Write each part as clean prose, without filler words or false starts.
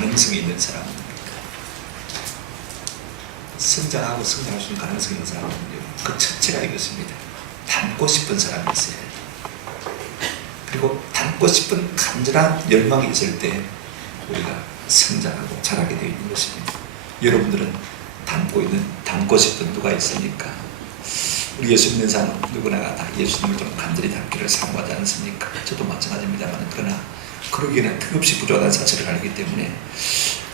가능성이 있는 사람, 성장하고 성장할 수 있는 가능성이 있는 사람은요, 그 첫째가 이것입니다. 닮고 싶은 사람이 있어야 해요. 그리고 닮고 싶은 간절한 열망이 있을 때 우리가 성장하고 자라게 되어 있는 것입니다. 여러분들은 닮고 싶은 누가 있습니까? 우리 예수 믿는 사람 누구나 다 예수님을 좀 간절히 닮기를 사모하지 않습니까? 저도 마찬가지입니다만, 그러나 그러기에는 턱없이 부족한 사실을 알기 때문에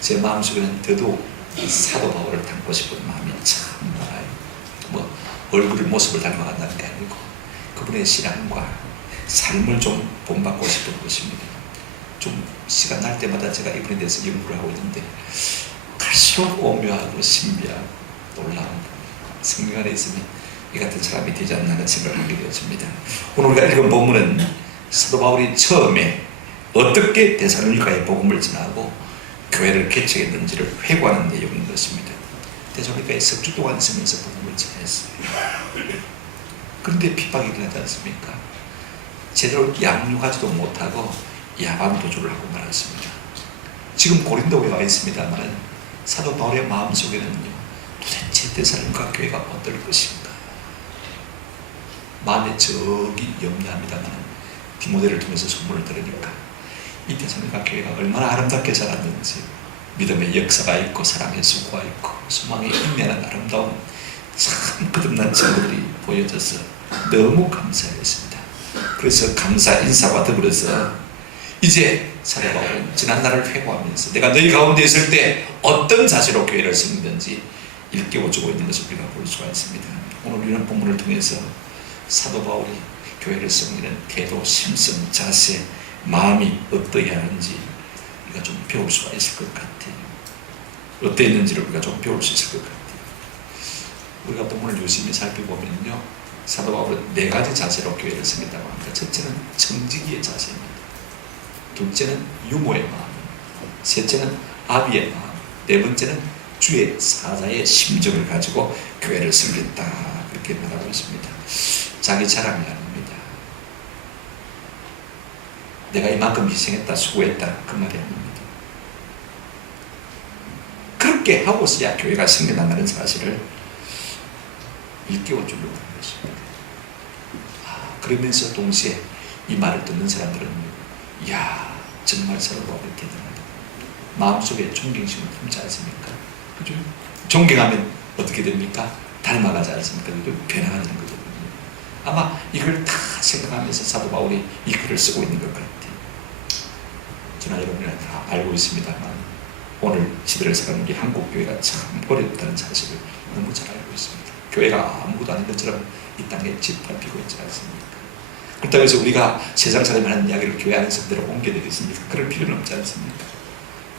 제 마음속에는 더더욱 사도 바울을 닮고 싶은 마음이 참 많아요. 뭐 얼굴 모습을 닮아간다는 게 아니고 그분의 신앙과 삶을 좀 본받고 싶은 것입니다. 좀 시간 날 때마다 제가 이분에 대해서 연구를 하고 있는데 갈수록 오묘하고 신비하고 놀라운 성령 안에 있으면 이 같은 사람이 되지 않나는 생각을 하게 되었습니다. 오늘 우리가 읽은 본문은 사도 바울이 처음에 어떻게 데살로니가에 복음을 전하고 교회를 개척했는지를 회고하는 내용인 것입니다. 데살로니가에 석 주 동안 있으면서 복음을 전했어요. 그런데 핍박이 일어나지 않습니까? 제대로 양육하지도 못하고 야반 도주를 하고 말았습니다. 지금 고린도에 와 있습니다만 사도 바울의 마음속에는요, 도대체 데살로니가 교회가 어떨 것인가 마음에 적이 염려합니다만 디모데를 통해서 소문을 들으니까 이 데살로니가 교회가 얼마나 아름답게 자랐는지, 믿음의 역사가 있고 사랑의 수고가 있고 소망의 인내하는 아름다운 참 거듭난 친구들이 보여져서 너무 감사했습니다. 그래서 감사 인사와 더불어서 이제 사도 바울은 지난날을 회고하면서 내가 너희 가운데 있을 때 어떤 자세로 교회를 섬기든지 일깨워주고 있는 것을 우리가 볼 수가 있습니다. 오늘 우리는 본문을 통해서 사도 바울이 교회를 섬기는 태도, 심성, 자세, 마음이 어떠해야 하는지 우리가 좀 배울 수가 있을 것 같아요. 어떠했는지를 우리가 좀 배울 수 있을 것 같아요. 우리가 본문을 유심히 살펴보면요, 사도 바울은 4가지 자세로 교회를 섬긴다고 합니다. 첫째는 청지기의 자세입니다. 둘째는 유모의 마음, 셋째는 아비의 마음, 네 번째는 주의 사자의 심정을 가지고 교회를 섬겼다, 그렇게 말하고 있습니다. 자기 자랑이 아닙니다. 내가 이만큼 희생했다, 수고했다, 그 말이 아닙니다. 그렇게 하고서야 교회가 생겨난다는 사실을 일깨워 주려고 하는 것입니다. 그러면서 동시에 이 말을 듣는 사람들은 이야, 정말 사도 바울이 대단하다, 마음속에 존경심을 품지 않습니까? 그죠? 존경하면 어떻게 됩니까? 닮아가지 않습니까? 변화가 되는 거거든요. 아마 이걸 다 생각하면서 사도 바울이 이 글을 쓰고 있는 것 같아요. 저나 여러분이 다 알고 있습니다만 오늘 시대를 살아가는 게 한국 교회가 참 어렵다는 사실을 너무 잘 알고 있습니다. 교회가 아무것도 아닌 것처럼 이 땅에 짓밟히고 있지 않습니까? 그렇다고 해서 우리가 세상 사람이 하는 이야기를 교회 안에서 그대로 옮겨야 되겠습니까? 그럴 필요는 없지 않습니까?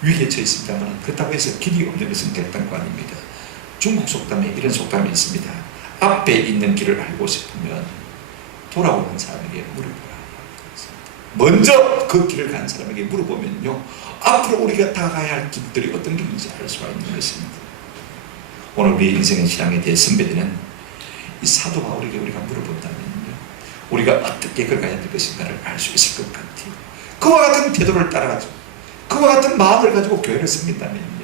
위기에 처해 있습니다만 그렇다고 해서 길이 없는 것은 결단코 아닙니다. 중국 속담에 이런 속담이 있습니다. 앞에 있는 길을 알고 싶으면 돌아오는 사람에게 물어보라. 먼저 그 길을 간 사람에게 물어보면요, 앞으로 우리가 다 가야 할 길들이 어떤 길인지 알 수가 있는 것입니다. 오늘 우리 인생의 신앙에 대해 선배되는 이 사도 바울에게 우리가 물어본다면요, 우리가 어떻게 걸어가야 될 것인가를 알 수 있을 것 같아요. 그와 같은 태도를 따라가지고 그와 같은 마음을 가지고 교회를 섬긴다면요,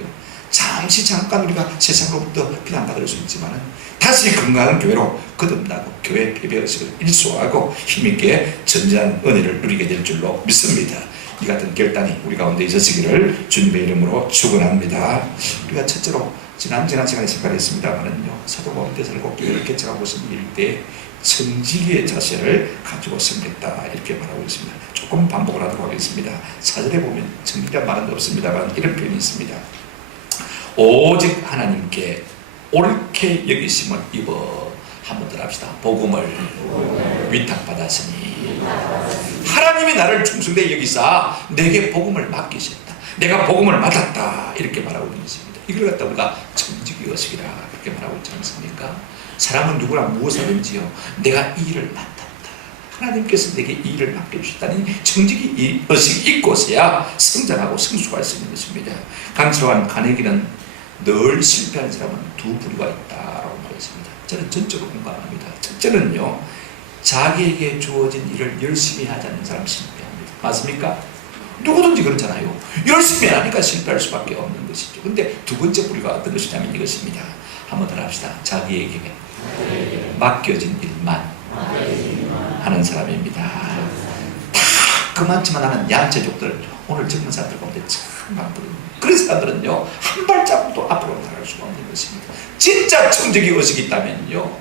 잠깐 우리가 세상으로부터 비난받을 수 있지만 다시 건강한 교회로 거듭나고 교회 패배의식을 일소하고 힘있게 전진한 은혜를 누리게 될 줄로 믿습니다. 이 같은 결단이 우리 가운데 있으시기를 주님의 이름으로 축원합니다. 우리가 첫째로 지난 시간에 생각했습니다만은요, 사도 바울이 데살로니가 교회를 개척하고 섬길 때 청지기의 자세를 가지고 섬겼다, 이렇게 말하고 있습니다. 조금 반복을 하도록 하겠습니다. 4절에 보면 청지기란 말은 없습니다만 이런 표현이 있습니다. 오직 하나님께 옳게 여기심을 입어, 한번 더 합시다. 복음을 위탁받았으니 하나님이 나를 충성되게 여기사 내게 복음을 맡기셨다, 내가 복음을 맡았다, 이렇게 말하고 있는 것입니다. 이걸 갖다 우리가 청지기 의식이라 그렇게 말하고 있지 않습니까? 사람은 누구나 무엇을 하든지요, 내가 이 일을 맡았다, 하나님께서 내게 이 일을 맡겨주셨다니 청지기 의식이 있고서야 성장하고 성숙할 수 있는 것입니다. 강철환 카네기는 늘 실패하는 사람은 두 부류가 있다라고 말했습니다. 저는 전적으로 공감합니다. 첫째는요, 자기에게 주어진 일을 열심히 하지 않는 사람 실패합니다. 맞습니까? 누구든지 그렇잖아요. 열심히 하니까 실패할 수밖에 없는 것이죠. 근데 두 번째 뿌리가 어떤 것이냐면 이것입니다. 한번 더 합시다. 자기에게 맡겨진 일만 하는 사람입니다. 다 그만치만 하는 양체족들, 오늘 젊은 사람들 가운데 참 많거든요. 그런 사람들은요, 한 발자국도 앞으로 나갈 수가 없는 것입니다. 진짜 청정의 의식이 있다면요,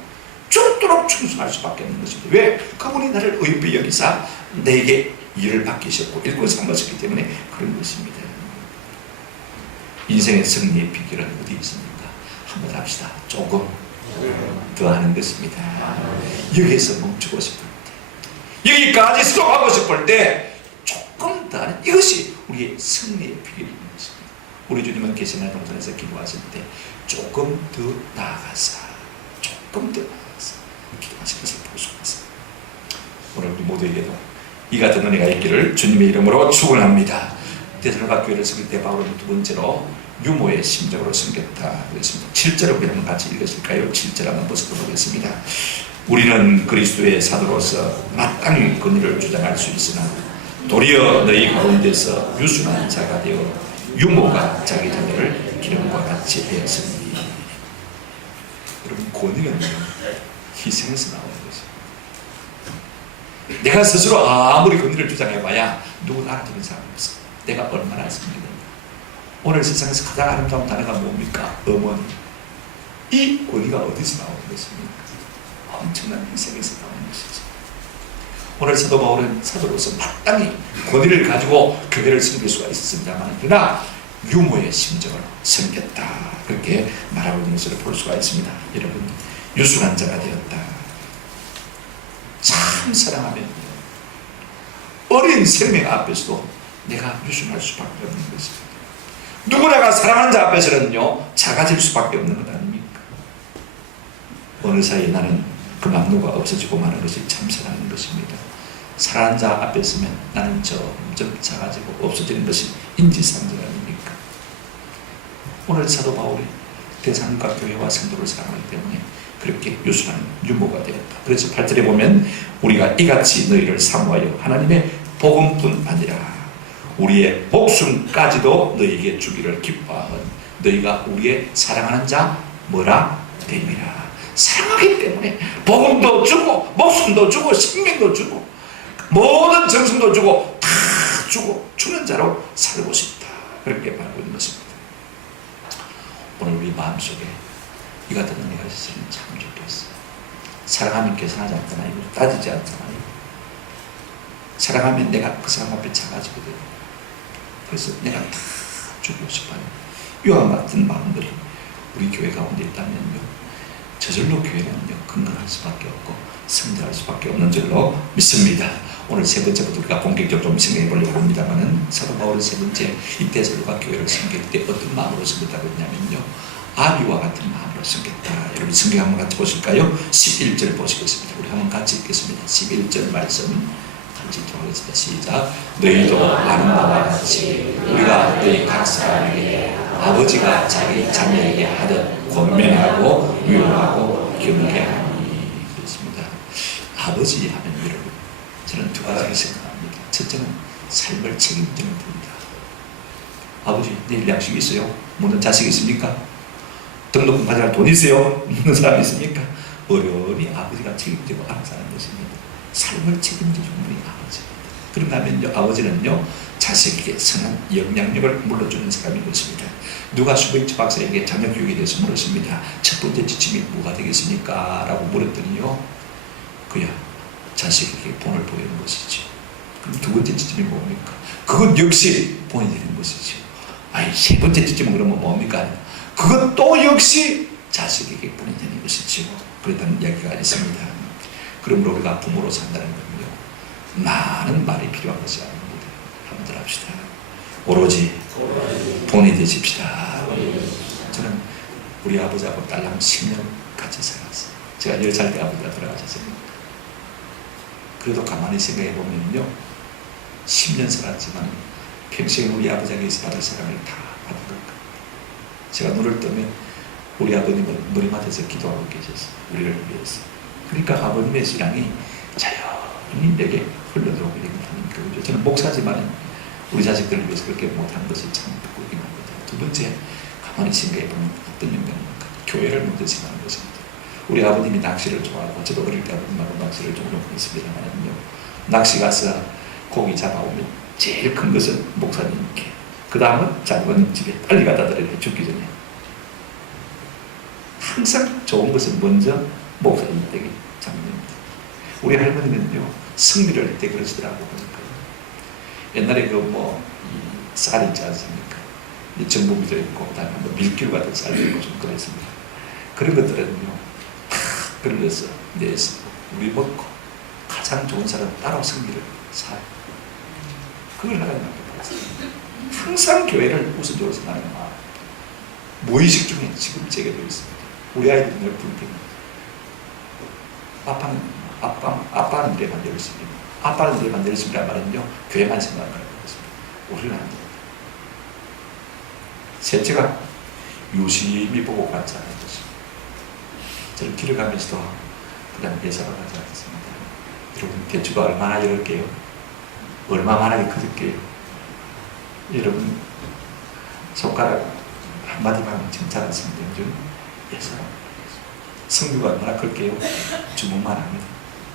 죽도록 충성할 수밖에 없는 것입니다. 왜? 그분이 나를 의롭게 여기사 내게 일을 맡기셨고 일꾼 삼으셨기 때문에 그런 것입니다. 인생의 승리의 비결은 어디 있습니까? 한번 합시다. 조금 더 하는 것입니다. 여기에서 멈추고 싶을 때, 여기까지 수록하고 싶을 때 조금 더 하는, 이것이 우리의 승리의 비결인 것입니다. 우리 주님은 계시나 동산에서 기도하실 때 조금 더 나아가서, 조금 더 나아가서 기도하신 것을 볼 수가 있습니다. 오늘 우리 모두에게도 이 같은 은혜가 있기를 주님의 이름으로 축원합니다. 데살로니가 교회를 섬길 때 바울은 두 번째로 유모의 심정으로 섬겼다 그랬습니다. 7절을 우리 한번 같이 읽으실까요? 7절 한번 보겠습니다. 우리는 그리스도의 사도로서 마땅히 권위를 주장할 수 있으나 도리어 너희 가운데서 유순한 자가 되어 유모가 자기 자녀를 기름과 같이 되었으니. 여러분, 권위는 희생에서 나오는 것입니다. 내가 스스로 아무리 권위를 주장해봐야 누구 알아주는 사람이 없어. 내가 얼마나 했습니까? 오늘 세상에서 가장 아름다운 단어가 뭡니까? 어머니. 이 권위가 어디서 나오는 것입니까? 엄청난 희생에서 나오는 것이죠. 오늘 사도 바울은 사도로서 마땅히 권위를 가지고 교회를 섬길 수가 있었습니다만, 그러나 유모의 심정을 섬겼다, 그렇게 말하고 있는 것을 볼 수가 있습니다. 여러분, 유순한 자가 되었다. 참 사랑하면 어린 생명 앞에서도 내가 유순할 수밖에 없는 것입니다. 누구나가 사랑하는 자 앞에서는요, 작아질 수밖에 없는 것 아닙니까? 어느 사이에 나는 그 막루가 없어지고 마는 것이 참 사랑하는 것입니다. 사랑하는 자 앞에 서면 나는 점점 작아지고 없어지는 것이 인지상정 아닙니까? 오늘 사도 바울이 데살로니가 교회와 성도를 사랑하기 때문에 그렇게 유순한 유모가 되었다. 그래서 8절에 보면 우리가 이같이 너희를 사모하여 하나님의 복음뿐 아니라 우리의 목숨까지도 너희에게 주기를 기뻐하면 너희가 우리의 사랑하는 자 뭐라? 됨이라. 사랑하기 때문에 복음도 주고 목숨도 주고 생명도 주고 모든 정성도 주고 다 주고 주는 자로 살고 싶다, 그렇게 말하고 있는 것입니다. 오늘 우리 마음속에 이 같은 은혜가 있으면 참 좋겠어요. 사랑하면 계산하지 않잖아요. 따지지 않잖아요. 사랑하면 내가 그 사람 앞에 작아지거든요. 그래서 내가 다 주고 싶어요. 이와 같은 마음들이 우리 교회 가운데 있다면요, 저절로 교회는요 건강할 수밖에 없고 성장할 수밖에 없는 줄로 믿습니다. 오늘 세 번째부터 우리가 본격적으로 좀 생각해 보려고 합니다만은, 사도 바울의 세 번째, 이 데살로니가 교회를 섬길 때 어떤 마음으로 섬겼다고 했냐면요, 아비와 같은 마음으로 섬겼다. 여러분 성경 한번 같이 보실까요? 11절 보시겠습니다. 우리 한번 같이 읽겠습니다. 11절 말씀 같이 읽겠습니다. 시작. 너희도 아는 바와 같이 우리가 너희 각 사람에게 아버지가 자기 자녀에게 하듯 권면하고 위로하고 경계하니. 그렇습니다. 아버지 하면 여러분, 저는 두 가지를 생각합니다. 첫째는 삶을 책임지는 분이다. 아버지, 내일 양식 있어요? 묻는 자식 있습니까? 등록금 가져갈 돈 있어요? 묻는 사람 있습니까? 어련히 아버지가 책임지고 알아서 하는 것입니다. 삶을 책임지는 분이 아버지입니다. 그런가 하면요, 아버지는요, 자식에게 선한 영향력을 물러주는 사람인 것입니다. 누가 수고익지 박사에게 자녀 교육에 대해서 물었습니다. 첫 번째 지침이 뭐가 되겠습니까? 라고 물었더니요, 그야 자식에게 본을 보이는 것이지. 그럼 두 번째 지침이 뭡니까? 그건 역시 본이 되는 것이지. 아니, 세 번째 지침은 그러면 뭡니까? 그것도 역시 자식에게 본이 되는 것이지요. 그렇다는 이야기가 있습니다. 그러므로 우리가 부모로 산다는 건요, 많은 말이 필요한 것이 아닙니다. 한번 더 합시다. 오로지 본이 되십시다. 저는 우리 아버지하고 딸랑 10년 같이 살았어요. 제가 10살 때 아버지가 돌아가셨습니다. 그래도 가만히 생각해 보면요, 10년 살았지만 평생에 우리 아버지에게서 받을 사랑을 다 받은 것 같아요. 제가 눈을 뜨면 우리 아버님은 머리맡에서 기도하고 계셨어요. 우리를 위해서. 그러니까 아버님의 신앙이 자연히 내게 흘러들어오게 됩니다. 저는 목사지만 우리 자식들을 위해서 그렇게 못한 것이 참 부끄럽긴 합니다. 두 번째, 가만히 생각해 보면 어떤 영향입니까? 교회를 먼저 생각하는 것입니다. 우리 아버님이 낚시를 좋아하고 저도 어릴 때 아버님하고 낚시를 종종 했습니다만요. 낚시 가서 고기 잡아오면 제일 큰 것은 목사님께, 그 다음은 작은 집에 빨리 갖다 드려요. 죽기 전에. 항상 좋은 것은 먼저 목사님에게 잡는다. 우리 할머니는요, 승리를 할 때 그러시더라고 보니까. 옛날에 이 쌀 있지 않습니까? 전분미도 있고, 그 다음에 밀기루 같은 쌀도 있고 좀 그랬습니다. 그런 것들은요, 다 걸러서 내서 우리 먹고 가장 좋은 사람 따로 승리를 사요. 그걸 하나님 앞에 받았습니다. 항상 교회를 우선적으로 생각하는 마음. 무의식 중에 지금 제게도 있습니다. 우리 아이들이 늘 불평합니다. 아빠는 내만 열심히, 아빠는 내만 열심히란 말은요, 교회만 생각하는 것입니다. 우리는 안 됩니다. 셋째가 유심히 보고 관찰하는 것입니다. 저를 길을 가면서도 그 다음에 예사가 가지 않습니다. 여러분, 대추가 얼마나 열을게요? 얼마만하게 커질게요? 여러분, 손가락 한마디만 칭찬하시면 되죠. 예사가 성류가 얼마나 클게요? 주먹만 합니다.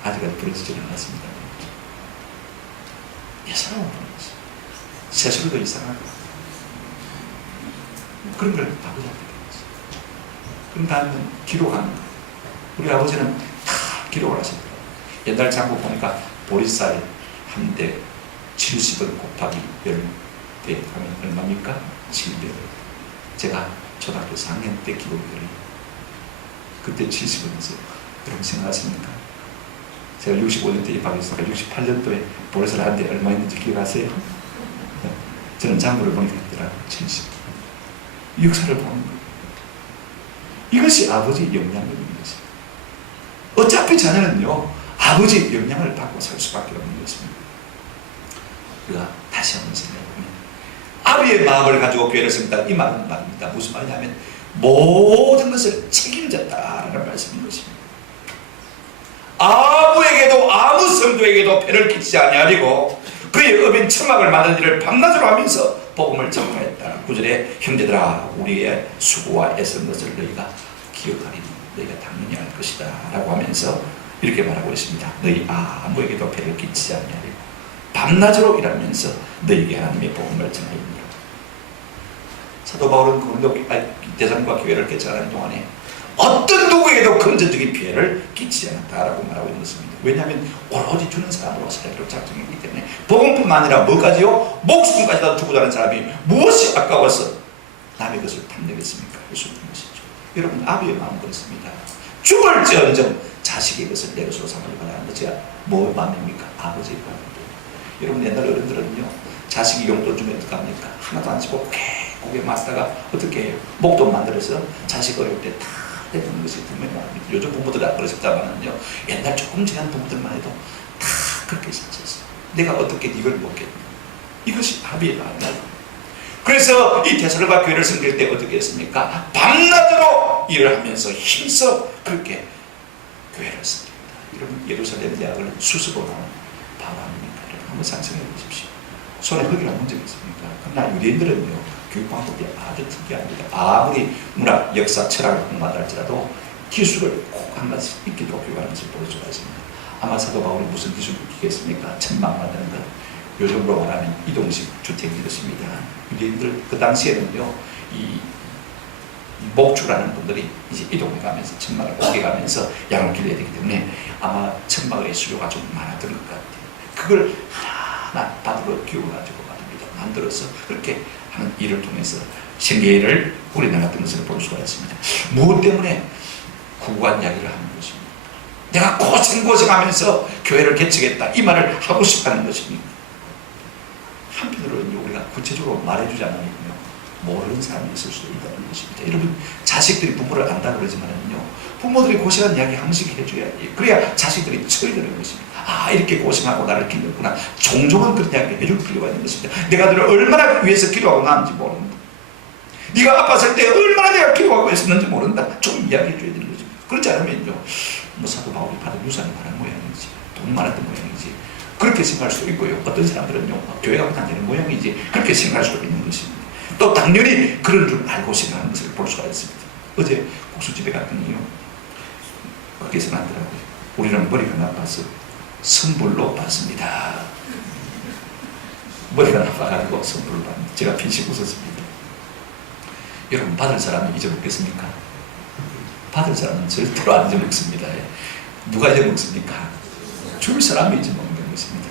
아직까지 부러지지는 않았습니다. 예사라고 보는 것입니다. 세수도 이상하고 그런 걸 아버지한테 배웠어요. 그런 다음은 기록하는 거. 우리 아버지는 다 기록을 하시더라고요. 옛날 장부 보니까 보리쌀 한 대 70원 곱하기 10대 하면 얼마입니까? 700원. 제가 초등학교 4학년 때 기록이 그래요. 그때 70원이었어요. 여러분 생각하십니까? 제가 65년도에 입학했으니까 68년도에 보리쌀 한 대 얼마였는지 기억하세요? 저는 장부를 보니까 있더라고요. 70원. 역사를 보는 거예요. 이것이 아버지의 영향력인 것입니다. 어차피 자녀는요, 아버지의 영향을 받고 살 수밖에 없는 것입니다. 우리가 다시 한번 생각해보면 아버지의 마음을 가지고 교회를 세운다, 이 말은 말입니다. 무슨 말이냐면 모든 것을 책임졌다라는 말씀인 것입니다. 아무에게도, 아무 성도에게도 폐를 끼치지 아니하리고 그의 업인 천막을 만든 일을 밤낮으로 하면서 복음을 전파했다. 9절에 형제들아, 우리의 수고와 애쓴 것을 너희가 기억하리니 너희가 당연히 알 것이다 라고 하면서 이렇게 말하고 있습니다. 너희 아무에게도 폐를 끼치지 아니하리고 밤낮으로 일하면서 너희에게 하나님의 복음을 전하리니라. 사도 바울은 대상과 교회를 개척하는 동안에 어떤 누구에게도 금전적인 피해를 끼치지 않았다라고 말하고 있는 것입니다. 왜냐하면 오로지 주는 사람으로 살기로 작정했기 때문에. 복음뿐만 아니라 뭐까지요? 목숨까지도 주고자 하는 사람이 무엇이 아까워서 남의 것을 탐내겠습니까? 할 수 없는 것이죠. 여러분, 아비의 마음은 그렇습니다. 죽을지언정 자식의 것을 내 것으로 삼으려고 하는 것이 뭐 마음입니까? 아버지의 마음입니다. 여러분, 옛날 어른들은요, 자식이 용돈 주면 어떡합니까? 하나도 안 쓰고 고개 맞다가 어떻게 해요? 목돈 만들어서 자식 어릴 때 다 내주는 것이 분명히 말합니다. 요즘 부모들이 안 그러셨다만은요, 옛날 조금 지난 부모들만 해도 다 그렇게 사셨어요. 내가 어떻게 이걸 먹겠냐. 이것이 아비의 마음이에요. 그래서 이 데살로니가 교회를 섬길 때 어떻게 했습니까? 밤낮으로 일을 하면서 힘써 그렇게 교회를 섬깁니다. 여러분, 예루살렘 대학을 수습으로 나온 바울 아닙니까? 여러분, 한번 상상해 보십시오. 손에 흙이란 문제가 있습니까? 그러나 유대인들은요, 교육 방법이 아주 특이합니다. 아무리 문학, 역사, 철학을 공부한다 할지라도 기술을 꼭 한 가지 익히도록 교육하는 것을 보여주고 있습니다. 아마 사도 바울이 무슨 기술을 익히겠습니까? 천막 만드는 것. 요즘으로 말하면 이동식 주택이 것입니다. 유대인들 그 당시에는요, 이 목축하는 분들이 이제 이동해 가면서 천막을 옮겨가면서 양을 길러야 되기 때문에 아마 천막의 수요가 좀 많았던 것 같아요. 그걸 하나하나 받으러 기울어가지고 만들어서 그렇게 하는 일을 통해서 생계를 꾸려나갔던 것을 볼 수가 있습니다. 무엇 때문에? 구구한 이야기를 하는 것입니다. 내가 고생하면서 교회를 개척했다, 이 말을 하고 싶어하는 것입니다. 한편으로는 우리가 구체적으로 말해주지 않으면요, 모르는 사람이 있을 수도 있다는 것입니다. 여러분, 자식들이 부모를 안다 그러지만은요, 부모들이 고생한 이야기 항상 해줘야지. 그래야 자식들이 처리되는 것입니다. 아, 이렇게 고생하고 나를 길렀구나. 종종은 그런 이야기 해줄 필요가 있는 것입니다. 내가 너를 얼마나 위해서 기도하고 나는지 모른다. 네가 아팠을 때 얼마나 내가 기도하고 했었는지 모른다. 좀 이야기해 줘야 되는 거죠. 그렇지 않으면요, 뭐 사도 바울이 받은 유산이 많은 모양이지, 돈 많았던 모양이지, 그렇게 생각할 수도 있고요. 어떤 사람들은요, 교회가 그냥 되는 모양이지 그렇게 생각할 수도 있는 것입니다. 또 당연히 그런 줄 알고 생각하는 것을 볼 수가 있습니다. 어제 국수집에 갔더니요, 그렇게 생각하더라고요. 우리는 머리가 나빠서 선불로 받습니다. 머리가 나빠가지고 선불로 받습니다. 제가 핀식 웃었습니다. 여러분, 받을 사람이 잊어먹겠습니까? 받을 사람은 절대로 안 잊어먹습니다. 누가 잊어먹습니까? 줄 사람이 잊어먹는 것입니다.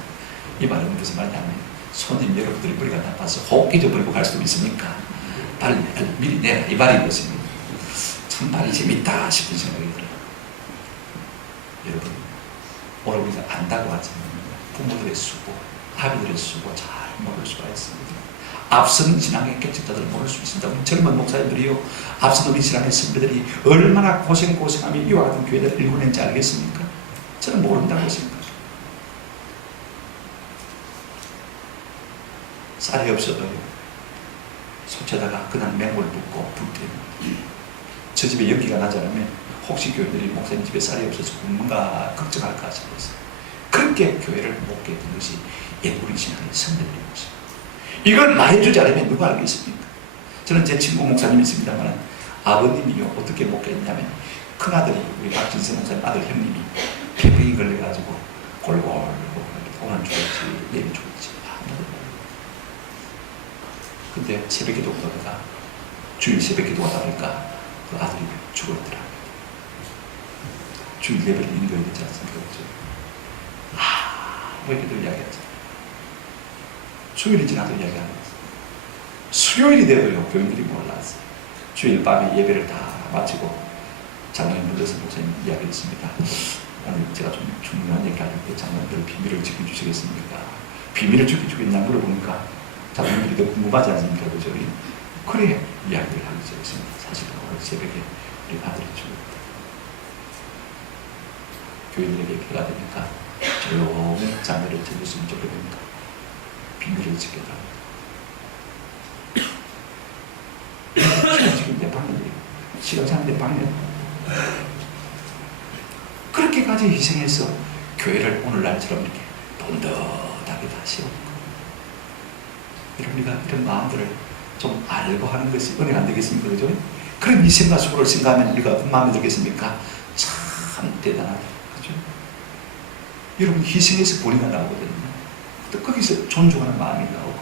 이 말은 무슨 말이냐면, 손님 여러분들이 머리가 나빠서 혹 잊어버리고 갈 수도 있습니까? 빨리 미리 내라, 이 말인 것입니다. 참 말이 재밌다 싶은 생각이 들어요. 여러분, 오늘 우리가 안다고 하지만 부모들의 수고, 아비들의 수고 잘 모를 수가 있습니다. 앞선 신앙의 개척자들을 모를 수 있습니다. 젊은 목사님들이요, 앞선 우리 신앙의 선배들이 얼마나 고생하며 이와 같은 교회들을 일궈낸지 알겠습니까? 저는 모른다고 생각합니다. 쌀이 없어도요, 소채다가 그냥 맹물 붓고 불 때는 저 집에 연기가 나지 않으면 혹시 교회들이 목사님 집에 쌀이 없어서 뭔가 걱정할까 싶어서 그렇게 교회를 못 깨던 것이 옛 우리 신앙의 선배들인 것입니다. 이걸 말해주지 않으면 누가 알겠습니까? 저는 제 친구 목사님이 있습니다만 아버님이요, 어떻게 못 깼냐면 큰아들이, 우리 박진세 목사님 아들 형님이 폐병이 걸려가지고 골골 오늘 죽었지 내일 죽었지 아무도 몰라요. 근데 새벽 기도 오다가 주일 새벽 기도 하다 보니까 그 아들이 죽었더라. 주일 예배를 인도해야 되지 않습니까? 왜 기도 이야기하지? 수요일이 지나도 이야기 안 했어요. 수요일이 돼도요, 교인들이 몰랐어요. 주일 밤에 예배를 다 마치고 장로님 불러서 목사님 이야기했습니다. 오늘 제가 좀 중요한 얘기를 하는데 장로님들 비밀을 지켜주시겠습니까? 비밀을 지켜주겠냐 물어보니까 장로님들이 더 궁금하지 않습니까? 그죠? 그래 이야기를 하기 시작했습니다. 사실 오늘 새벽에 우리 아들이 죽었다. 교인들에게 기회가 되니까 조용히 자매를 들렸으면 좋겠습니까? 비밀을 지켜달라. 지금 내 방법이에요. 시간상 내 방법. 그렇게까지 희생해서 교회를 오늘날처럼 이렇게 번듯하게 다시 오고, 우리가 이런 마음들을 좀 알고 하는 것이 은혜가 안 되겠습니까? 그죠? 그런 희생과 수고를 생각하면 우리가 어떤 마음이 들겠습니까? 참 대단하다. 그죠? 여러분, 희생해서 본의가 나오거든요. 또 거기서 존중하는 마음이 나오고,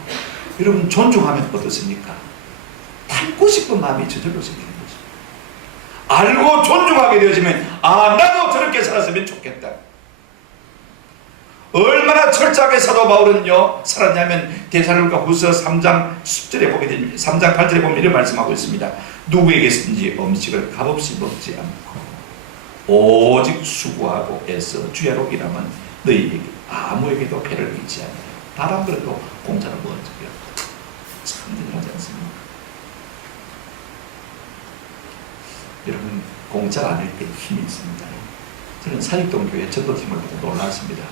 여러분 존중하면 어떻습니까? 닮고 싶은 마음이 저절로 생기는 거죠. 알고 존중하게 되어지면 나도 저렇게 살았으면 좋겠다. 얼마나 철저하게 사도 바울은요 살았냐면 데살로니가 후서 3장 10절에 보게 됩니다. 3장 8절에 보면 이런 말씀하고 있습니다. 누구에게든지 음식을 값없이 먹지 않고 오직 수고하고 애써 주야로 일하면 너희에게 아무에게도 배를 끼치 않아요. 바람 그래도 공짜로 먹은 적이 없다. 참 대단하지 않습니까? 여러분, 공짜가 아닐 때 힘이 있습니다. 저는 사직동교회 전도팀을 보고 놀랐습니다.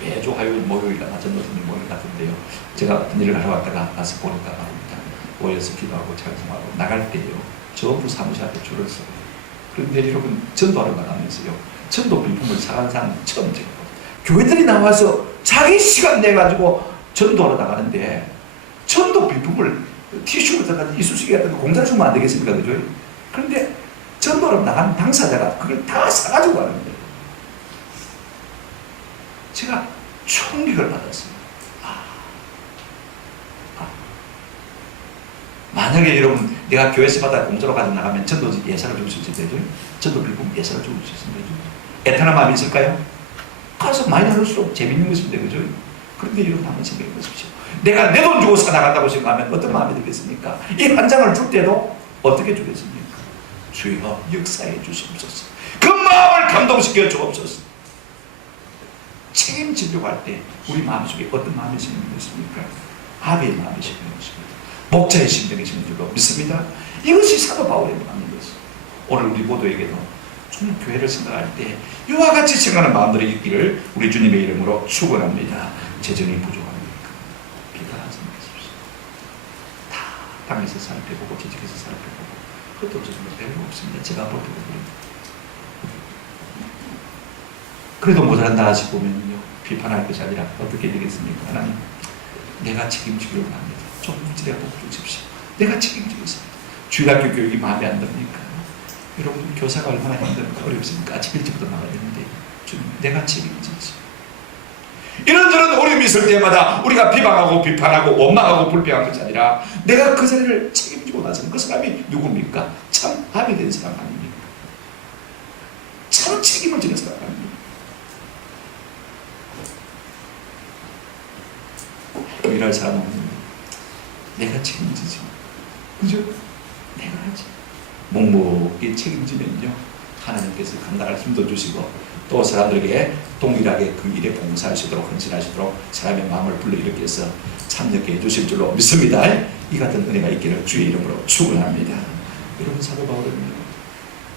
매주 화요일 목요일마다 전도팀이 모일 같은데요, 제가 어떤 일을 하러 왔다가 가서 보니까 말입니다. 모여서 기도하고 찬송하고 나갈 때요 전부 사무실 앞에 줄을 서요. 그런데 여러분, 전도하러 나가면서요 전도 비품을 사간 사람 처음 제가 교회들이 나와서 자기 시간 내가지고 전도하러 나가는데 전도 비품을 티슈를 갖다가 이쑤시개 같은 거 공짜로 주면 안 되겠습니까? 그죠? 그런데 전도하러 나가는 당사자가 그걸 다 사가지고 가는 거예요. 제가 충격을 받았습니다. 만약에 여러분, 내가 교회에서 받아 공짜로 가지고 나가면 전도 예산을 줄 수 있을 때죠? 전도 비품 예산을 줄 수 있을 때죠? 애타는 마음이 있을까요? 가서 많이 나눌수록 재밌는 것인데, 그죠? 그런데 여러분 한번 생각해 보십시오. 내가 내 돈 주고 사나간다고 생각하면 어떤 마음이 들겠습니까? 이 한 장을 줄 때도 어떻게 주겠습니까? 주여 역사해 주시옵소서. 그 마음을 감동시켜 주옵소서. 책임지려고 할 때 우리 마음속에 어떤 마음이 생기는 것입니까? 아비의 마음이 생기는 것입니다. 목자의 심정이 생기는 줄로 믿습니다. 이것이 사도 바울의 마음인 것입니다. 오늘 우리 모두에게도 정말 교회를 생각할 때 이와 같이 생각하는 마음들이 있기를 우리 주님의 이름으로 축원합니다. 재정이 부족합니까? 비단한 생각하십시오. 다 땅에서 살펴보고 재직에서 살펴보고 그것도 저는 별로 없습니다. 제가 볼 때는 그래도 모자란다 하시고 보면요 비판할 것이 아니라 어떻게 되겠습니까? 하나님, 내가 책임지기로 합니다. 좀 물질에 복 주십시오. 내가 책임지겠습니다. 주일학교 교육이 마음에 안 듭니까? 여러분, 교사가 얼마나 힘듭니까? 어렵습니까? 아침 일찍부터 나가야 되는데 주님, 내가 책임지지. 이런저런 어려움이 있을 때마다 우리가 비방하고 비판하고 원망하고 불평한 것이 아니라 내가 그 자리를 책임지고 나서는 그 사람이 누굽니까? 참 합이 된 사람 아닙니까? 참 책임을 지는 사람 아닙니까? 일할 사람은 내가 책임지지. 그죠? 내가 하지. 묵묵히 책임지면요, 하나님께서 감당할 힘도 주시고 또 사람들에게 동일하게 그 일에 봉사할 수 있도록 헌신하시도록 사람의 마음을 불러일으켜서 참여해 주실 줄로 믿습니다. 이 같은 은혜가 있기를 주의 이름으로 축원합니다. 여러분, 사도 바울은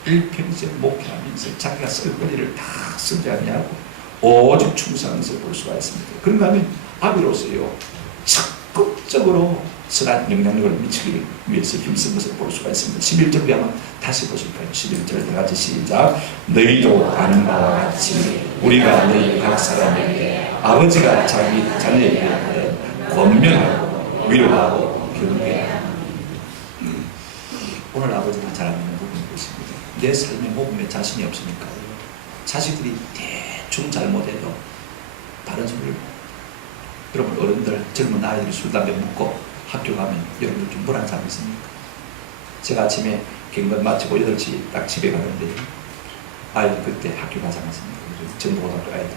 일평생 목회하면서 자기가 쓸 권리를 다 쓰지 아니하고 오직 충성하는 것을 볼 수가 있습니다. 그런가 하면 아비로서요, 적극적으로 선한 영향력을 미치기 위해서 힘쓴 것을 볼 수가 있습니다. 11절 한번 다시 보실까요? 11절 다 같이 시작. 너희도 아는 바와 같이 우리가 너희 각 사람에게 아버지가 자기 자녀에게 하는 권면하고 위로하고 경계하고. 오늘 아버지가 잘하는 부분이 있습니다. 내 삶의 모범에 자신이 없으니까 자식들이 대충 잘못해도 다른 소리를. 여러분, 어른들, 젊은 아이들이 술, 담배 묻고 학교 가면 여러분들 좀 뭐라는 사람 있습니까? 제가 아침에 경건 마치고 8시 딱 집에 가는데 아이들 그때 학교 가지 않았습니까? 전북고등학교 아이들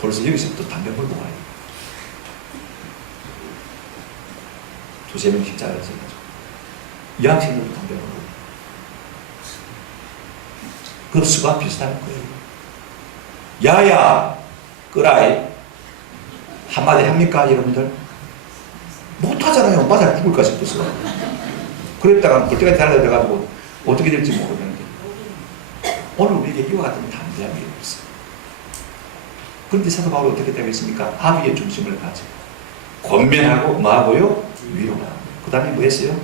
벌써 여기서부터 담배 몰고 가요. 2~3명씩 잘라서 여학생들도 담배 몰고. 그 수가 비슷할 거예요. 야야 끄라이 한마디 합니까 여러분들? 못하잖아요. 맞아 죽을까 싶어서. 그랬다가 볼때가 달아야 돼가지고 어떻게 될지 모르는데 오늘 우리에게 이와 같은 담대함이 없어요. 그런데 사도 바울이 어떻게 되고 있습니까? 합의의 중심을 가지고 권면하고 뭐하고요? 위로하고. 그 다음에 뭐 했어요?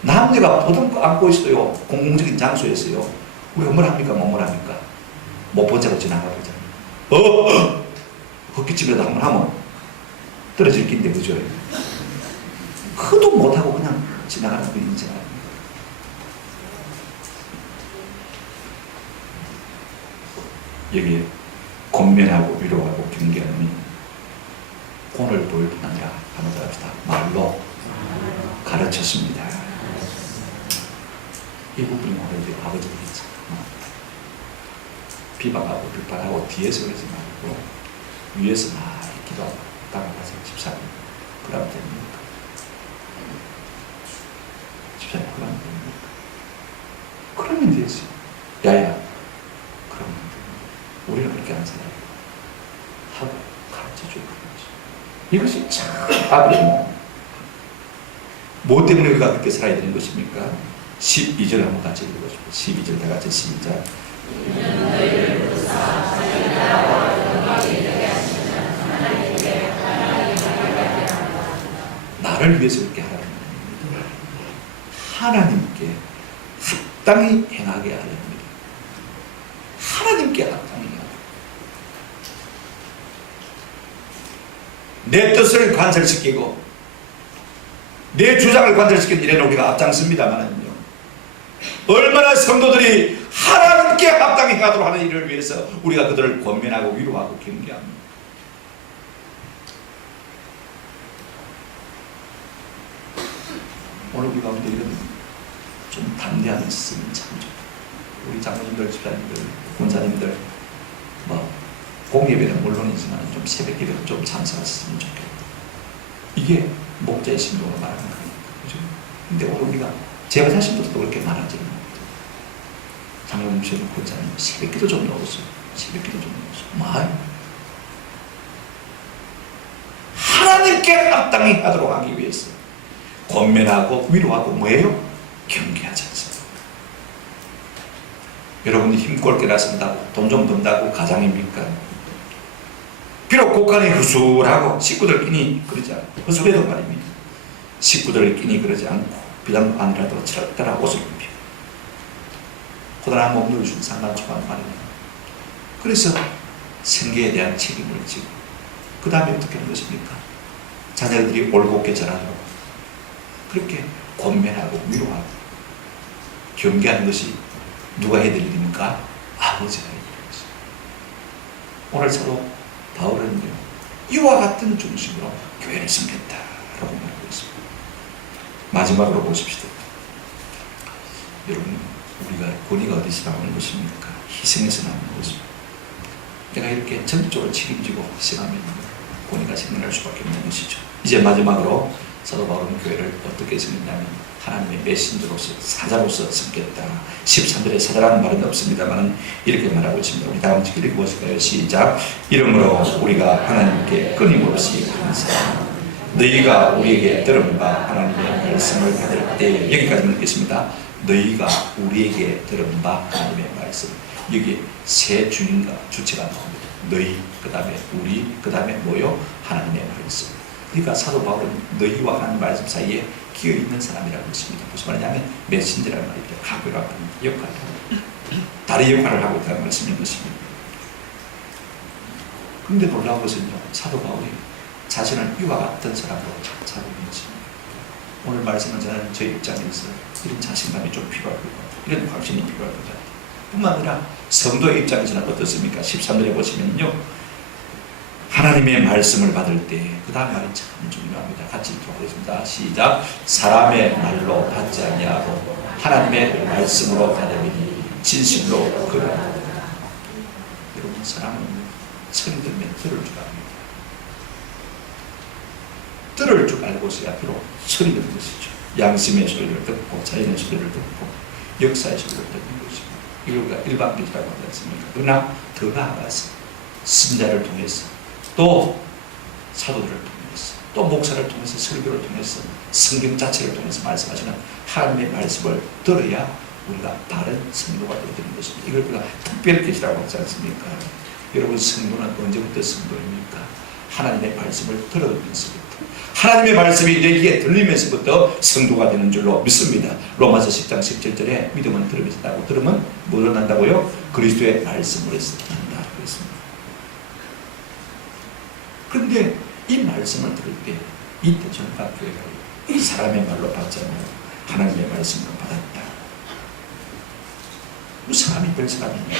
남녀가 보듬고 안고 있어요. 공공적인 장소에서요. 우리가 뭘 합니까? 뭐 합니까? 못 본 채로 지나가 보잖아요. 헛기침이라도 한번 하면 떨어질 낀데, 그죠? 그도 못하고 그냥 지나가는 분인지 알아요. 여기에 권면하고 위로하고 경계하는 본을 보일 뿐 아니라 한번 더 합시다. 말로 가르쳤습니다. 이 부분이 오늘 우리 아버지가 했죠. 비방하고 비판하고 뒤에서 그러지 말고 위에서 막 기도하고 따라가서 집사님 그러면 됩니까? 집사님 그러면 됩니까? 그러면 되지. 야야 그러면 됩니다. 우리는 그렇게 하는 사람이에요. 하고 가르쳐주고 그러지. 이것이 참 아버지입니다. 뭐 때문에 우리가 그렇게 살아야 되는 것입니까? 12절 한번 같이 읽어보십시오. 12절 다 같이 시작. 나를 위해서 이렇게 하라는 겁니다. 하나님께 합당히 행하게 하라는 겁니다. 하나님께 합당히 행하게. 내 뜻을 관철시키고 내 주장을 관철시키는 일에는 우리가 앞장섭니다만은요, 얼마나 성도들이 하나님께 합당히 행하도록 하는 일을 위해서 우리가 그들을 권면하고 위로하고 경계합니다. 오늘 우리 가운데 이런 좀 담대함이 있으면 참 좋겠다. 우리 장로님들, 집사님들, 권사님들 공예배는 물론이지만 좀 새벽 예배도 좀 참석하셨으면 좋겠다. 이게 목자의 신동을 말하는 거니까, 그죠? 근데 오늘 우리가 제가 자신도 그렇게 말하지 않아요. 장로님, 집사님, 권사님 새벽 기도 좀 넣었어요. 새벽 기도 좀 넣었어요. 하나님께 합당히 하도록 하기 위해서 권면하고 위로하고 뭐예요? 경계하지 않습니다. 여러분이 힘껏 깨닫는다고 돈 좀 번다고 가장입니까? 비록 곳간이 허술하고 식구들끼리 그러지 않고, 허술해도 말입니다. 식구들끼리 그러지 않고 비단 아니라도 철저한 옷을 입히고 고단한 몸을 준 상관 초반 말입니다. 그래서 생계에 대한 책임을 지고 그 다음에 어떻게 하는 것입니까? 자녀들이 올곧게 자라도록 그렇게 권면하고 위로하고 경계하는 것이 누가 해야 될 일입니까? 아버지가 해야 될 것입니다. 오늘 사도 바울은요, 이와 같은 중심으로 교회를 섬겼다라고 말하고 있습니다. 마지막으로 보십시다. 여러분, 우리가 권위가 어디서 나오는 것입니까? 희생에서 나오는 것입니다. 내가 이렇게 전적으로 책임지고 희생하면 권위가 생겨날 수밖에 없는 것이죠. 이제 마지막으로 사도 바울은 교회를 어떻게 섬겼냐면 하나님의 메신저로서 사자로서 섬겼다. 13절에 사자라는 말은 없습니다만 이렇게 말하고 있습니다. 우리 다음 절 읽어보실까요? 시작. 이러므로 우리가 하나님께 끊임없이 감사하며 너희가 우리에게 들은 바 하나님의 말씀을 받을 때, 여기까지만 읽겠습니다. 너희가 우리에게 들은 바 하나님의 말씀. 여기 세 주인과 주체가 나옵니다. 너희, 그 다음에 우리, 그 다음에 뭐요? 하나님의 말씀. 그러니까 사도 바울은 너희와 하나님 말씀 사이에 끼어 있는 사람이라고 했습니다. 무슨 말이냐면 메신저라는 말입니다. 하교라고 하는 역할을 하고 다른 역할을 하고 있다는 말씀인 것입니다. 그런데 놀라운 것은요, 사도 바울이 자신을 이와 같은 사람으로 찾아오는 것입니다. 오늘 말씀은 저는 제 입장에서 이런 자신감이 좀 필요할 것 같아요. 이런 확신이 필요할 것 같아요. 뿐만 아니라 성도의 입장에서는 어떻습니까? 13절에 보시면요, 하나님의 말씀을 받을 때, 그 다음 말이 참 중요합니다. 같이 읽어보겠습니다. 시작. 사람의 말로 받지 아니하고 하나님의 말씀으로 받으니 진실로 그러하다. 여러분, 사람은 처음 들면 들을 줄 압니다. 들을 줄 알고서야 비록 소리 듣는 것이죠. 양심의 소리를 듣고 자연의 소리를 듣고 역사의 소리를 듣는 것이고, 이걸 우리가 일반기라고 하지 않습니까? 그러나 더 나아가서 신자를 통해서, 또 사도들을 통해서, 또 목사를 통해서, 설교를 통해서, 성경 자체를 통해서 말씀하시는 하나님의 말씀을 들어야 우리가 바른 성도가 되는 것입니다. 이걸 우리가 특별계시라고 하지 않습니까? 여러분, 성도는 언제부터 성도입니까? 하나님의 말씀을 들으면서부터, 하나님의 말씀이 내게 들리면서부터 성도가 되는 줄로 믿습니다. 로마서 10장 17절에 믿음은 들으면서 나고, 들으면 뭐로 난다고요? 그리스도의 말씀으로 해서 난다 그랬습니다. 그런데 이 말씀을 들을 때 이때 전각교회가 이 사람의 말로 받지 않고 하나님의 말씀으로 받았다. 사람이 별 사람입니다.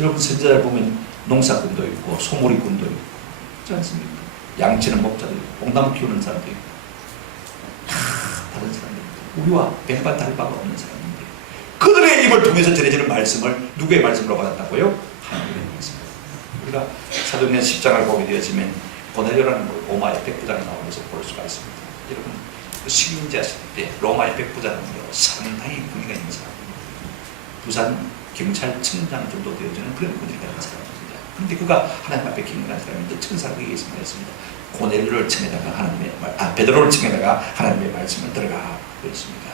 여러분, 선지자를 보면 농사꾼도 있고 소몰이꾼도 있고 그렇지 않습니까? 양치는 목자도 있고 뽕나무 키우는 사람도 있고 다 다른 사람입니다. 우리와 백반 다를 바가 없는 사람인데 그들의 입을 통해서 전해지는 말씀을 누구의 말씀으로 받았다고요? 하나님의 말씀. 우리가 사도행전 10장을 보게 되어지면 고넬료라는 로마의 백부장이 나오면서 볼 수가 있습니다. 여러분, 식민지였을 때 로마의 백부장은 상당히 권위가 있는 사람입니다. 부산 경찰청장 정도 되어지는 그런 권위가 있는 사람입니다. 그런데 그가 하나님 앞에 경건한 사람인데 천사가 그에게 말했습니다. 고넬료를 청에다가 베드로를 청에다가 하나님의 말씀을 들어가 그랬습니다.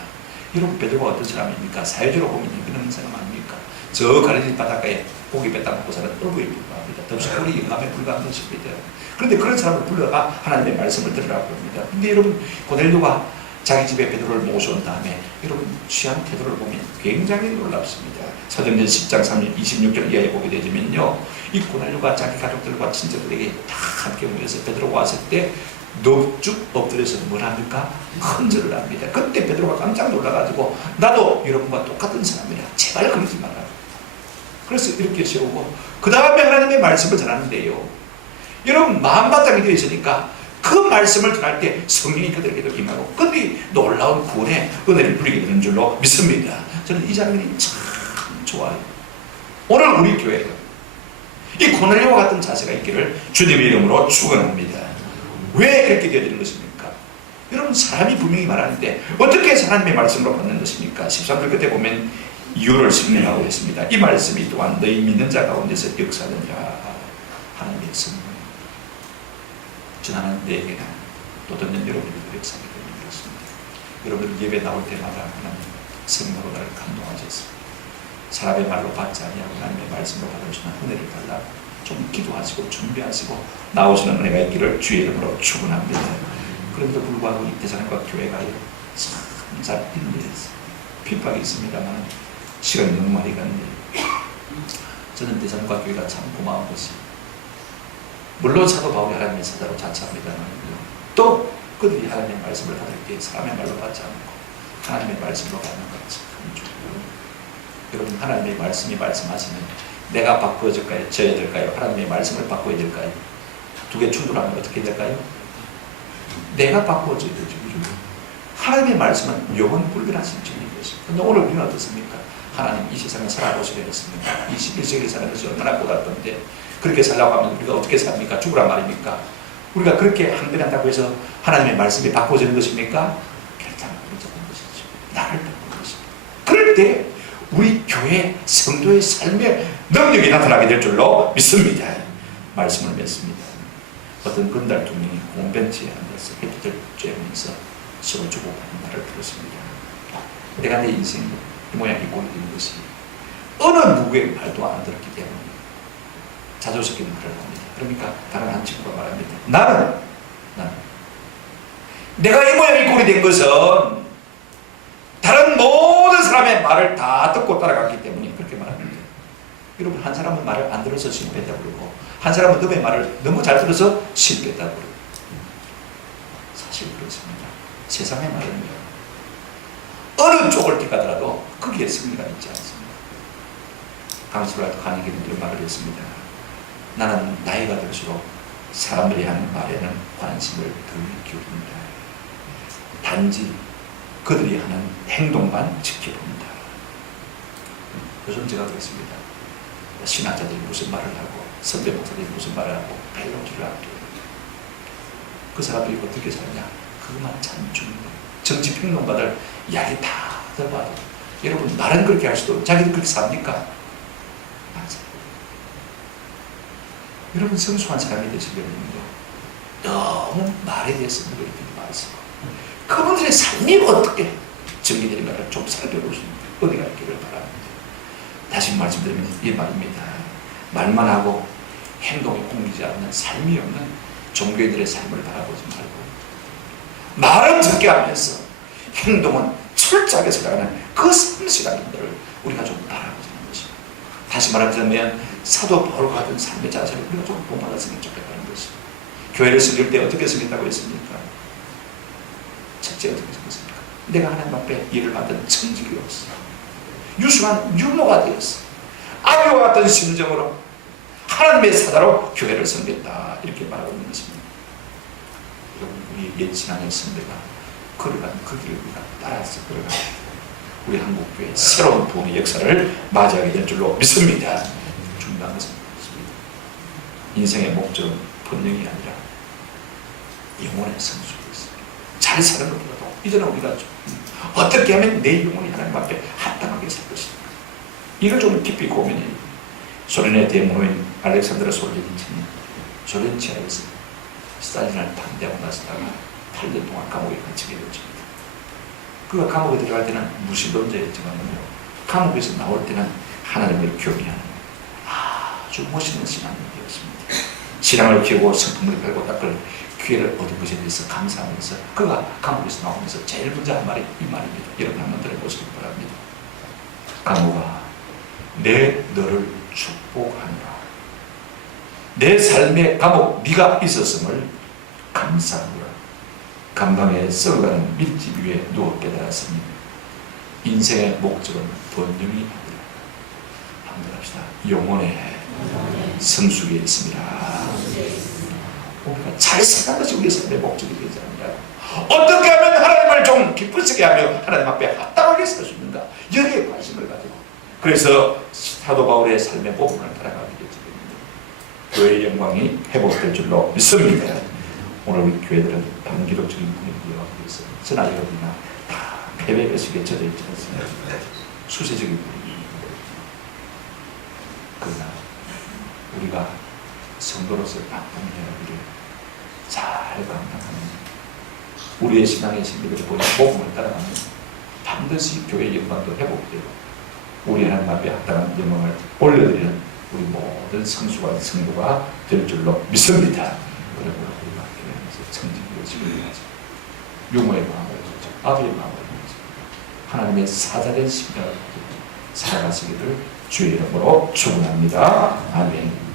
여러분, 베드로가 어떤 사람입니까? 사회적으로 보면 그런 사람 아닙니까? 저 가리비 바닷가에 고기 뱉다 먹고 사는 어부에 불과합니다. 덥수풀이 영감에 불과한 것입니다. 그런데 그런 사람을 불러가 하나님의 말씀을 들으라고 합니다. 근데 여러분, 고넬료가 자기 집에 베드로를 모셔온 다음에 여러분, 취한 태도를 보면 굉장히 놀랍습니다. 사도행전 10장 26절 이하에 보게 되면요, 이 고넬료가 자기 가족들과 친척들에게 다 함께 모여서 베드로가 왔을 때 넙죽 엎드려서 뭘 합니까? 헌절을 합니다. 그때 베드로가 깜짝 놀라가지고 나도 여러분과 똑같은 사람이라 제발 그러지 마라. 그래서 이렇게 세우고 그 다음에 하나님의 말씀을 전하는데요, 여러분, 마음바탕이 되어 있으니까 그 말씀을 전할 때 성령이 그들에게도 임하고 그들이 놀라운 구원의 은혜를 누리게 되는 줄로 믿습니다. 저는 이 장면이 참 좋아요. 오늘 우리 교회에 이 고넬료와 같은 자세가 있기를 주님의 이름으로 축원합니다. 왜 그렇게 되어지는 것입니까? 여러분, 사람이 분명히 말하는데 어떻게 하나님의 말씀으로 받는 것입니까? 13절 끝에 보면 이유를 설명하고 있습니다. 이 말씀이 또한 너희 믿는 자 가운데서 역사하느니라. 하나님의 성령 전하는 내게나 또 듣는 여러분들도 역사하게 되는 것입니다. 여러분들 예배 나올 때마다 하나님 성령으로 나를 감동하셨습니다. 사람의 말로 받지 아니하고 하나님의 말씀으로 받으시는 은혜를 달라 좀 기도하시고 준비하시고 나오시는 은혜가 있기를 주의 이름으로 축원합니다. 그런데도 불구하고 이 대사님과 교회가 참 잘 힘들었어요. 핍박이 있습니다만 시간이 너무 많이 갔는데 저는 대전과 교회가 참 고마운 것이, 물론 사도 바울이 하나님의 사자로 자처합니다만 또 그들이 하나님의 말씀을 받을 때 사람의 말로 받지 않고 하나님의 말씀으로 받는 것이 참 중요해요. 여러분, 하나님의 말씀이 말씀하시면 내가 바꾸어져야 될까요? 하나님의 말씀을 바꿔야 될까요? 두 개 충돌하면 어떻게 될까요? 내가 바꾸어져야 되죠. 하나님의 말씀은 영원 불변하신 진리인 것입니다. 근데 오늘 우리는 어떻습니까? 하나님 이 세상에 살아보시게 했습니다. 21세기에 사는 것이 얼마나 고달픈데 그렇게 살라고 하면 우리가 어떻게 삽니까? 죽으란 말입니까? 우리가 그렇게 항변한다고 해서 하나님의 말씀이 바꿔지는 것입니까? 결단을 하는 것이죠. 나를 바꾸는 것입니다. 그럴 때 우리 교회 성도의 삶의 능력이 나타나게 될 줄로 믿습니다. 말씀을 맺습니다. 어떤 건달 두 명이 공벤치에 앉아서 햇빛을 쬐면서 서로 주고받는 말을 들었습니다. 내가 내 인생 이 모양 이 꼴이 된 것이 어느 누구의 말도 안 들었기 때문에 자존스럽게 말을 합니다. 그러니까 다른 한 친구가 말합니다. 나는 내가 이 모양 이 꼴이 된 것은 다른 모든 사람의 말을 다 듣고 따라갔기 때문에 그렇게 말합니다. 여러분, 한 사람은 말을 안 들어서 실패했다고 그러고 한 사람은 너의 말을 너무 잘 들어서 실패했다고 그러고 사실 그렇습니다. 세상의 말은요, 어느 쪽을 택하더라도 거기에 승리가 있지 않습니다. 강스라트 카니기는 이런 말을 했습니다. 나는 나이가 들수록 사람들이 하는 말에는 관심을 덜 기울입니다. 단지 그들이 하는 행동만 지켜봅니다. 요즘 제가 그렇습니다. 신학자들이 무슨 말을 하고 선배 목사들이 무슨 말을 하고 배우지를 않고 그 사람들이 어떻게 살냐, 그것만 참 중요해요. 정치평론가들 이야기 다 들어봐도 여러분, 말은 그렇게 할 수도 자기들 그렇게 삽니까? 맞아요. 여러분, 성숙한 사람이 되시려면요, 너무 말에 대해서 무게를 두지 마세요. 그분들의 삶이 어떻게 정리되는가를 좀 살펴보시는 은혜가 있기를 바랍니다. 다시 말씀드리면 이 말입니다. 말만 하고 행동에 옮기지 않는 삶이 없는 종교인들의 삶을 바라보지 말고 말은 듣게 하면서 행동은 철저하게 살아가는 그 삶시간들을 우리가 좀 바라보자는 것입니다. 다시 말하자면 사도 바울과 같은 삶의 자세를 우리가 좀 본받았으면 좋겠다는 것입니다. 교회를 섬길 때 어떻게 섬긴다고 했습니까? 첫째 어떻게 섬겼습니까? 내가 하나님 앞에 일을 받은 청지기로서 유순한 유모가 되었어. 아비와 같은 심정으로 하나님의 사자로 교회를 섬겼다, 이렇게 말하고 있는 것입니다. 여러분, 우리 옛 신앙의 선배가 걸어간 그 길을 우리가 따라서 걸어갑니다. 우리 한국교회 새로운 부흥의 역사를 맞이하게 될 줄로 믿습니다. 중요한 것은 그렇습니다. 인생의 목적은 번영이 아니라 영혼의 성숙이 있습니다. 잘 사는 것보다도 이제는 우리가 어떻게 하면 내 영혼이 하나님 앞에 합당하게 살 것인가, 이걸 좀 깊이 고민해요. 소련의 대문호인 알렉산드라 솔제니친이 소련 지하에서 스탈린을 반대하고 나서다가 8년 동안 감옥에 갇히게 되었습니다. 그가 감옥에 들어갈 때는 무신론자였지만요, 감옥에서 나올 때는 하나님을 경외하는 아주 멋있는 신앙이었습니다. 신앙을 키우고 성품을 배우고 닦을 기회를 얻은 것에 대해서 감사하면서 그가 감옥에서 나오면서 제일 먼저 한 말이 이 말입니다. 여러분 한번 들어보시기 바랍니다. 감옥아, 내 너를 축복하노라. 내 삶의 감옥 네가 있었음을 감사하노라. 감방에 썩어가는 밀집 위에 누워 깨달았으니 인생의 목적은 번영이 아니라, 한번 합시다. 영혼의 성숙에 있습니다. 우리가 잘 사는 것이 우리 삶의 목적이 되지 않나요? 어떻게 하면 하나님을 좀 기쁘시게 하며 하나님 앞에 합당하게 살 수 있는가, 여기에 관심을 가지고, 그래서 사도 바울의 삶의 모범을 따라가게 되지. 교회의 영광이 회복될 줄로 믿습니다. 오늘 우리 교회들은 반기록적인 분위기와 그래서 저나 여러분이나 다 패배의식에 젖어 있지 않습니까? 수세적인 분위기. 그러나 우리가 성도로서 바쁜 여러분을 잘 감당하는 우리의 신앙의 신비들을 보여 복음을 따라가면 반드시 교회의 영광도 회복되고 우리 하나님 앞에 합당한 영광을 올려드리는 우리 모든 성수와 성도가 될 줄로 믿습니다. 그러므로 우리가 교회에서 청지기로 지금까지 유모의 마음을 가지고 아비의 마음을 가지고 하나님의 사자된 심령을 가지고 살아가시기를 주의 이름으로 축원합니다. 아멘.